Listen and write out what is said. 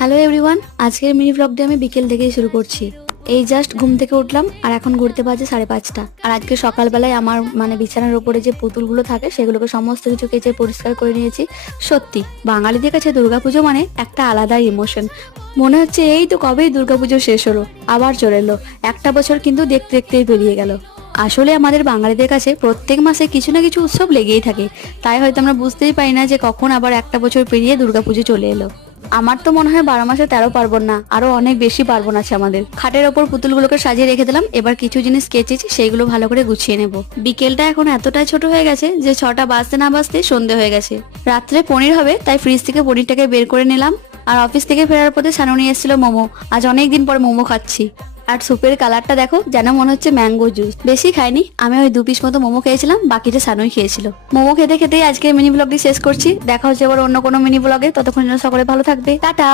Hello everyone, আজকের mini ব্লগটি আমি বিকেল থেকেই শুরু করছি। এই জাস্ট ঘুম থেকে উঠলাম আর এখন ঘুরতে বাজে 5:30। আর আজকে সকালবেলায় আমার বিছানার উপরে যে পুতুলগুলো থাকে সেগুলোকে সমস্ত কিছু কেচে পরিষ্কার করে নিয়েছি। সত্যি বাঙালিদের কাছে দুর্গাপুজো মানে একটা আলাদাই ইমোশন। মনে হচ্ছে এই তো কবেই দুর্গাপুজো শেষ হলো, আবার চলে এলো। একটা বছর কিন্তু দেখতে দেখতেই পেরিয়ে গেল। আসলে আমাদের বাঙালিদের কাছে প্রত্যেক মাসে কিছু না কিছু উৎসব লেগেই থাকে, তাই হয়তো আমরা বুঝতেই পারি না যে কখন আবার একটা বছর পেরিয়ে দুর্গাপুজো চলে এলো। আমার তো মনে হয় 12 মাসে 13 পার্বণ না, আরো অনেক বেশি পার্বণ আছে আমাদের। খাটের ওপর পুতুলগুলোকে সাজিয়ে রেখে দিলাম, এবার কিছু জিনিস কেচেছি সেইগুলো ভালো করে গুছিয়ে নেব। বিকেলটা এখন এতটাই ছোট হয়ে গেছে যে 6টা বাজতে না বাজতে সন্ধে হয়ে গেছে। রাত্রে পনির হবে, তাই ফ্রিজ থেকে পনিরটাকে বের করে নিলাম। আর অফিস থেকে ফেরার পথে সানু নিয়ে এসেছিল মোমো। আজ অনেকদিন পর মোমো খাচ্ছি। আর স্যুপের কালারটা দেখো, যেন মনে হচ্ছে ম্যাঙ্গো জুস। বেশি খাইনি, আমি ওই 2 পিস মতো মোমো খেয়েছিলাম, বাকিটা সানুই খেয়েছিল। মোমো খেতে খেতেই আজকের মিনি ব্লগটি শেষ করছি। দেখা হচ্ছে আবার অন্য কোনো মিনি ব্লগে। ততক্ষণ জন্য সকলে ভালো থাকবে, টাটা।